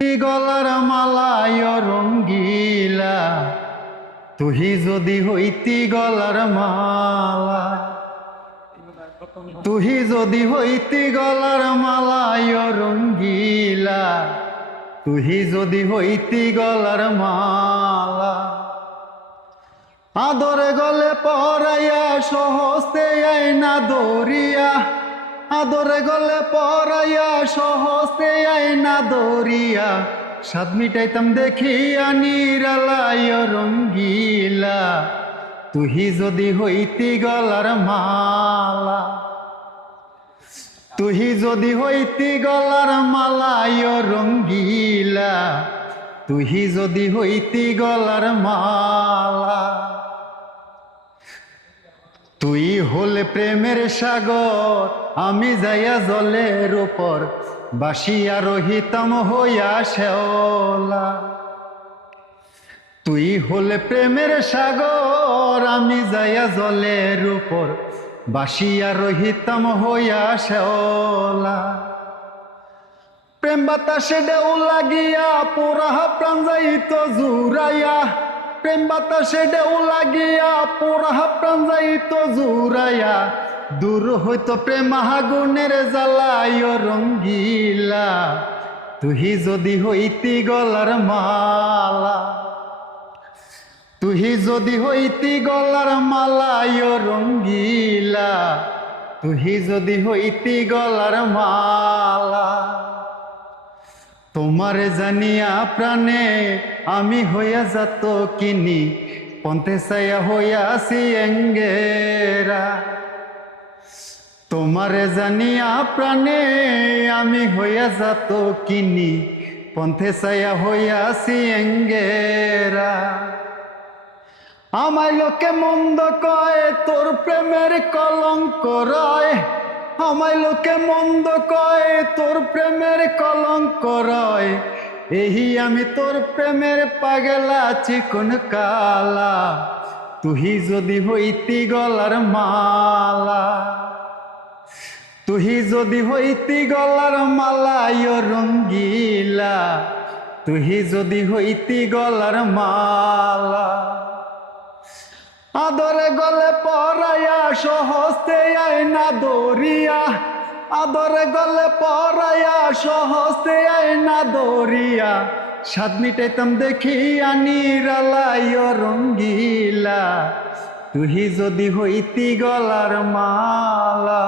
গলার মালায় রঙ্গিলা, তুহি যদি হইতি গলার মালা, তুহি যদি হইতি গলার মালায় রঙ্গিলা, তুহি যদি হইতি গলার মালা। আদরে গলে পরাইয়া সহস্তে আইনা দরিয়া, আদরে গলে পরাইয়া সহস্তে আইনা দরিয়া, স্বাদ মিটাইতাম দেখিয়া নিরালায় রঙ্গিলা, তুহি যদি হইতি গলার মালা, তুহি যদি হইতি গলার মালায় রঙ্গিলা, তুহি যদি হইতি গলার মালা। তুই হলে প্রেমের সাগর, আমি যাইয়া জলের উপর বাসিয়া রহিতাম হইয়া শেওলা। তুই হলে প্রেমের সাগর, আমি যাইয়া জলের উপর বাসিয়া রহিতাম হইয়া শেওলা। প্রেম বাতাসে ঢেউ লাগিয়া পুরা প্রাণ যাইত জুড়াইয়া, প্রেম বাতাসে ঢেউ লাগিয়া পুরা প্রাণ যাইত জুড়াইয়া, দূর হইতো প্রেম আগুনের জ্বালায় রঙ্গিলা, তুহি যদি হইতি গলার মালা, তুহি যদি হইতি গলার মালায় রঙ্গিলা, তুহি যদি হইতি গলার মালা। তোমারে জানিয়া প্রাণে আমি হইয়া যাত কিনি, পন্থে ছায়া হইয়াছি এঙ্গেরা। তোমারে জানিয়া প্রাণে আমি হইয়া যাত কিনি, পন্থে ছায়া হইয়াছি এঙ্গেরা। আমায় লোকে মন্দ কয় তোর প্রেমের কলঙ্ক রয়, আমায় লোকে মন্দ কয় তোর প্রেমের কলঙ্ক রয়, এই আমি তোর প্রেমের পাগলা চিকন কালা, তুহি যদি হইতি গলার মালা, তুহি যদি হইতি গলার মালায় রঙ্গিলা, তুহি যদি হইতি গলার মালা। আদরে গলে পরাইয়া সহস্তে আইনা দরিয়া, আদরে গলে পরাইয়া সহস্তে আইনা দরিয়া, স্বাদ মিটাইতাম দেখিয়া নিরালায় রঙ্গিলা, তুহি যদি হইতি গলার মালা।